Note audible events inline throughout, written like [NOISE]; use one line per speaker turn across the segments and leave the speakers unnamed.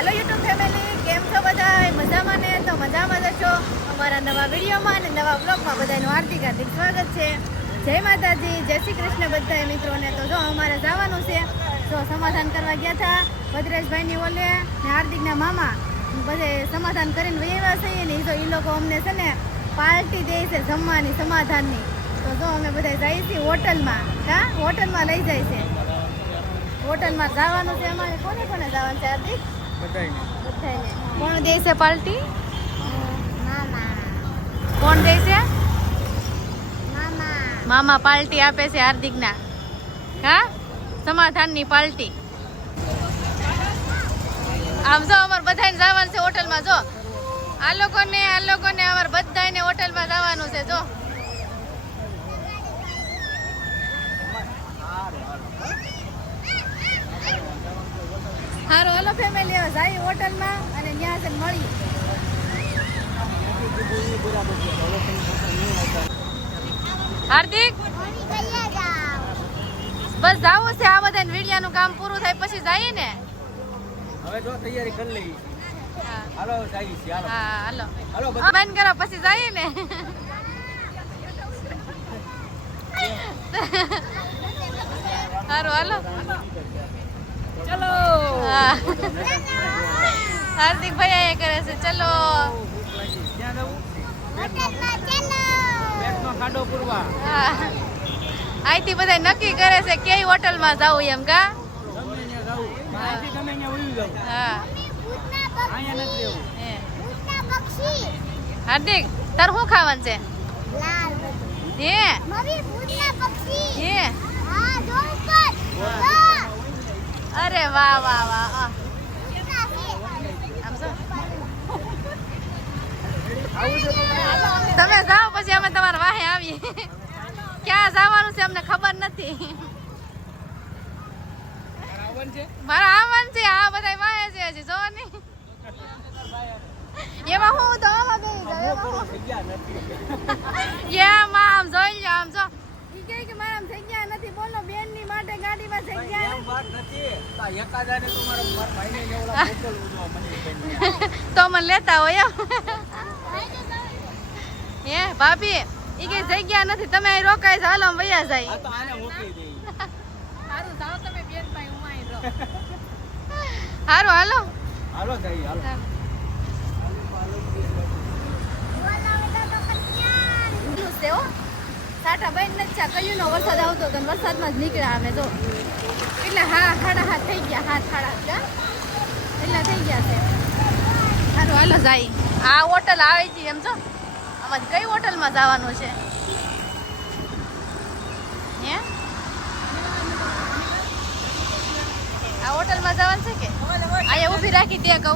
હાલો YouTube family કેમ છો બધા મજામાં ને? તો મજામાં જ છો? અમારા નવા વિડીયોમાં અને નવા બ્લોગમાં બધાનું હાર્દિક હાર્દિક સ્વાગત છે. જય માતાજી, જય શ્રી કૃષ્ણ બધા મિત્રોને. તો જો અમારે જવાનું છે, તો સમાધાન કરવા ગયા હતા ભદ્રેશભાઈની ઓલે ને હાર્દિકના મામા. બધે સમાધાન કરીને વહેવા છીએ ને ઈ જો એ લોકો અમને છે ને પાર્ટી દે છે જમવાની, સમાધાનની. તો જો અમે બધા જઈએ છીએ હોટલમાં. હા? હોટલમાં લઈ જાય છે. હોટલમાં જવાનું છે અમારે. કોને કોને જવાનું છે હાર્દિક? કોણ દે છે કોણ દે
મામા
પાર્ટી આપે છે હાર્દિકના. હા? સમાધાનની પાર્ટી. આમ જો, અમાર બધાને જવાનું છે હોટલમાં, જો. આ લોકોને આ લોકોને, અમાર બધાને હોટલમાં જવાનું છે જો હારો હાલો ફેમિલી હવે જાય હોટલમાં અને ત્યાં છે મળી. હાર્દિક? બસ જાવું છે આ બધા વિડિયાનું કામ પૂરું થાય પછી જઈએ ને?
હવે જો તૈયારી કરી લઈ હાલો જઈએ છીએ હાલો.
હાલો.
હાલો
બંધ કરો પછી જઈએ ને? [LAUGHS] સારું હાલો.
ચલો.
હાર્દિક ભાઈ કરે છે ચલો. અહીંથી બધા નક્કી કરે છે કઈ હોટલમાં જવું એમ કા?
ગમે ત્યાં જવું.
ભૂતના પક્ષી
હાર્દિક તાર શું ખાવાનું છે? હે.
મમ્મી ભૂતના પક્ષી.
હે.
હા જો. ઉપર
અરે વાહ વાહ વાહ તમે જાઓ પછી અમે તમારા વાહે આવીએ. ક્યાં જવાનું છે અમને ખબર નથી. મારા આવન છે આ બધા વાહે છે હજી જો ને. એમાં હું તો આમાં ગઈ ગયો [LAUGHS] એમાં આમ જોઈ લો આમ જો. ઈ કહે કે મારા જગ્યા નથી. બોલો બેનની માટે ગાડીમાં જગ્યા
એમ વાત નથી. તો એકાદાને તો મારા મારા ભાઈને ઓલા મોકલવું જો મનીષભાઈને.
નથી તો મને લેતા હોય એમ. [LAUGHS] હે ભાભી ઈ કે જગ્યા નથી. તમે અહીં રોકાય હાલો વયા જાય.
આ તો આને મોકલી દઈ
સારું જાઓ તમે બેન ભાઈ હું અહીં રહું. [LAUGHS] સારું હાલો.
હાલો જઈએ હાલો.
હાલો હાલો સાટા બેન નથી ચા કયું વરસાદ આવતો હતો વરસાદમાં જ નીકળ્યા અમે તો એટલે હા, હાડા હાથ થઈ ગયા, હાથ હાડા કા એટલા થઈ ગયા છે. સારું હાલો જાય. આ હોટલ આવી છે એમ છો આમાં કઈ હોટલમાં જવાનું છે? હે? આ હોટલમાં જવાનું છે કે? અહીંયા ઊભી રાખી દે કહો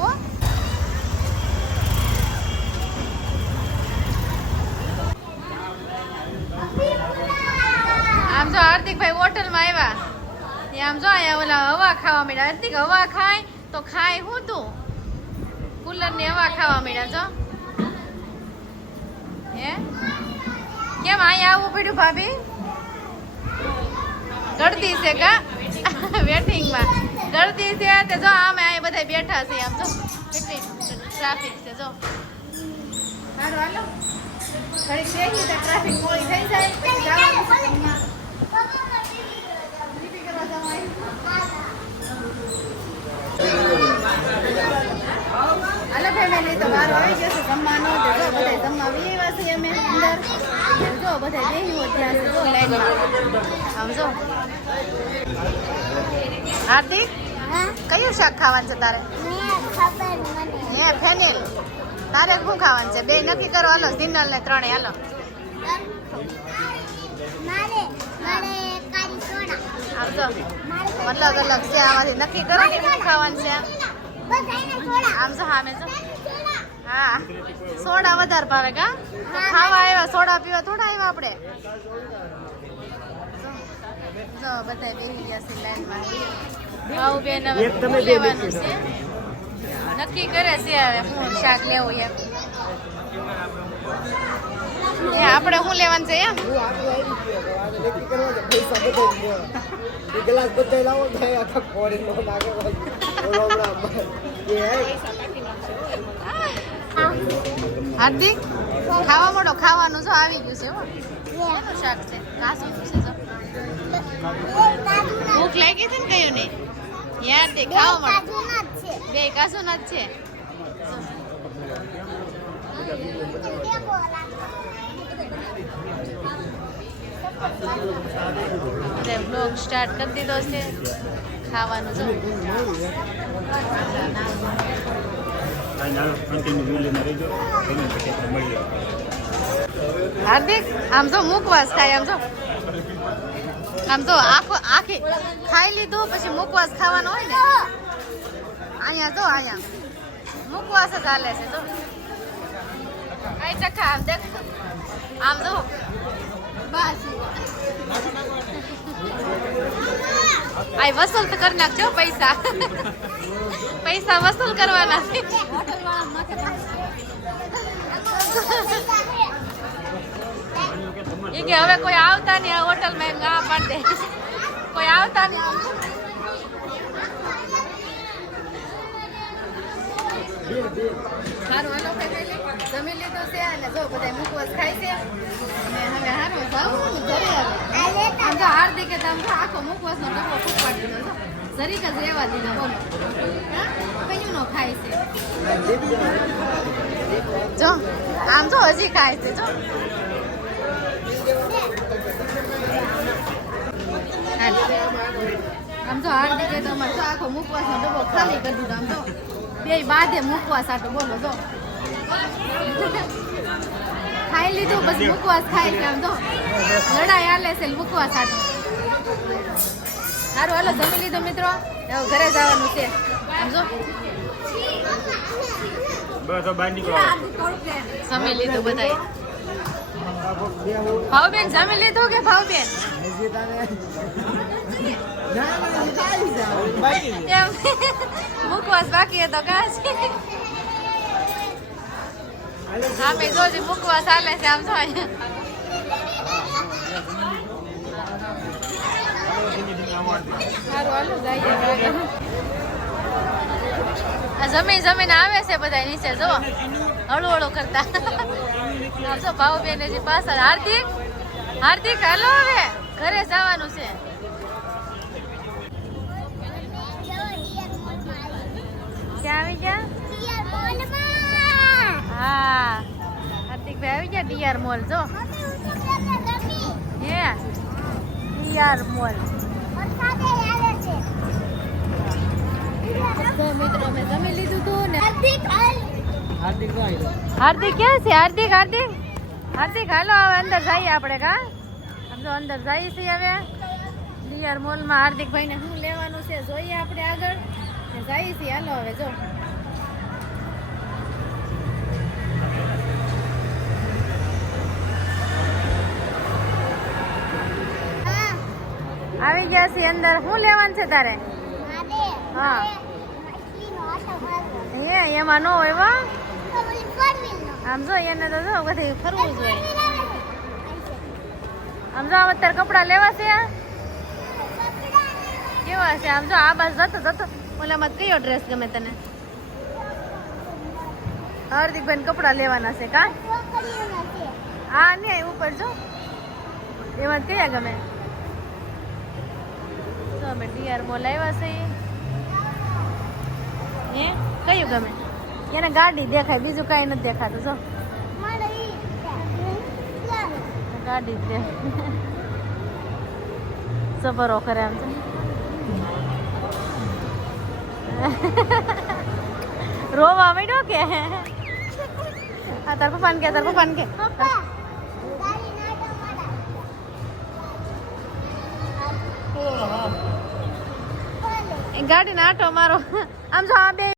આમ જો અહીંયા ઓલા હવા ખાવા માંડ્યા હાર્દિક હવા ખાય? તો ખાય હું તું? કુલરની ખાવા મળ્યા, જો. હે? કેમ અહીંયા આવવું પડ્યું ભાભી? ગળદી છે કા? વેટિંગમાં. ગળદી છે તે જો આમે અહીંયા બધા બેઠા છે આમ, જો. કેટલી ટ્રાફિક છે, જો. હાલો. હાલો તો ટ્રાફિક મોડી થઈ જાય પછી જવાનું છે જમવા. નીતિ કરવા જવાનું. હાલો ફેમિલી તો વારો આવી જશે જમવાનો તો જો બધા જમવા બેહવા છીએ અમે અંદર. જો બધા બેહી ત્યાં છે જો લાઈનમાં. આમ જો. હાર્દિક કયું શાક ખાવાનું છે તારે? હે ફેનિલ. તારે શું ખાવાનું છે? બે નક્કી કરો હાલો સિંગલ ને ત્રણે હાલો.
મારે
અલગ અલગ છે આમાંથી નક્કી કરો ને શું ખાવાનું છે? આમ જો
સોડા
હા. સોડા વધારે ભાવે કા? ખાવા આવ્યા સોડા પીવા થોડા આવ્યા આપણે? જો બધા બેસી ગયા છે લાઈનમાં. ભાવ બેન હવે લેવાનું છે. નક્કી કરે છે હવે હું શાક લેવું એમ. એ આપણે શું લેવાનું છે એમ?
છે ગ્લાસ બધા લાવો તો આખા ફોરેન નો લાગે ઓલો હમણાં
હાર્દિક ખાવા મળો ખાવાનું જો આવી ગયું છે હો. શેનું શાક છે? કાસુનું છે ભૂખ લાગી છે ને કયું નહીં યાર તે ખાવા મળો.
છે
બે કાસુના જ છે. એટલે બ્લોગ સ્ટાર્ટ કરી દીધો છે. ખાવાનું જો. હાર્દિક, આમ જો મુકવાસ થાય આમ જો. આમ તો આખો આખી ખાઈ લીધું, પછી મુકવાસ ખાવાનો હોય ને. અહીંયા જો, અહીંયા. મુકવાસ જ હાલે છે, જો. આઈ ચખા દેખ આમ જો બસ આઈ વસૂલ તો કરી નાખજો પૈસા પૈસા વસૂલ કરવાના છે એ કે હવે કોઈ આવતા નહીં આ હોટલમાં એમ ના પાડી દે કોઈ આવતા નહીં સારું family. જમી લીધું છે અને જો બધા મુખવાસ ખાય છે. હવે સારું જાવું આમ તો હાર્દિકે તો આમ આખો મુખવાસનો ડબ્બો ફૂંકવાડી દીધો જરીક જ રહેવા દીધો, બોલો? કયું નો ખાય છે? જો, આમ જો હજી ખાય છે, જો. આમ તો હાર્દિકે તો અમારે આખો મુખવાસનો ડબ્બો ખાલી કરી દીધો, આમ તો બે બાધે મુખવાસ આટો બોલો જો. ખાઈ લીધું બસ મુખવાસ ખાઈ છે આમ તો લડાઈ હાલે છે ને મુખવાસ આટો સારું હાલો જમી લીધું મિત્રો? ઘરે જવાનું છે. આમ જો. જમી લીધું બધાય. ભાવબેન, જમી લીધું કે ભાવબેન? મુકવાસ બાકી હતો કાચ આમે જોજી મુકવાસ હાલે છે, આમ અહીંયા. જમીન જમીને આવે છે બધા નીચે, જો. હળુ હળુ કરતા. જો ભાવ બેન હજી પાછળ હાર્દિક. હાર્દિક હાલો હવે. ઘરે જવાનું છે. આવી ગયા? હા. હાર્દિકભાઈ આવી ગયા ડીઆર મોલ જો. હે? DR mall. મિત્રો મેં જમી લીધું તું ને.
હાર્દિક
હાર્દિક ક્યાં છે? હાર્દિક હાર્દિક? હાર્દિક હાલો હવે અંદર જઈએ આપણે કા? આમ તો અંદર જઈએ છીએ હવે. ડીઆર મોલમાં હાર્દિકભાઈ ને શું લેવાનું છે જોઈએ આપણે આગળ. જઈએ છીએ હાલો હવે જો. આવી ગયા છે અંદર. શું લેવાનું છે તારે? હા. એ એમાં ન હોય વા આમ જો એને તો જો બધી ફરવું જોઈએ. આમ જો અત્યારે કપડા લેવા છે. કેવા છે? આમ જો આ બસ જતો જતો. ઓલામાં કયો ડ્રેસ ગમે તને? હાર્દિકભાઈ કપડા લેવાના છે કા? હા ને ઉપર જો. એમાં કયા ગમે? તો અમે ડીઆર મોલ આવ્યા છે હે? કયું ગમે? એને ગાડી દેખાય બીજું કાંઈ નથી દેખાતું જો. ગાડી દે સબરો કરે એમ તો રોવા માંડ્યો કે? આ તાર પપ્પાને કે તાર પપ્પાને કે. ગાડીને આટો મારો. આમ જો આ બે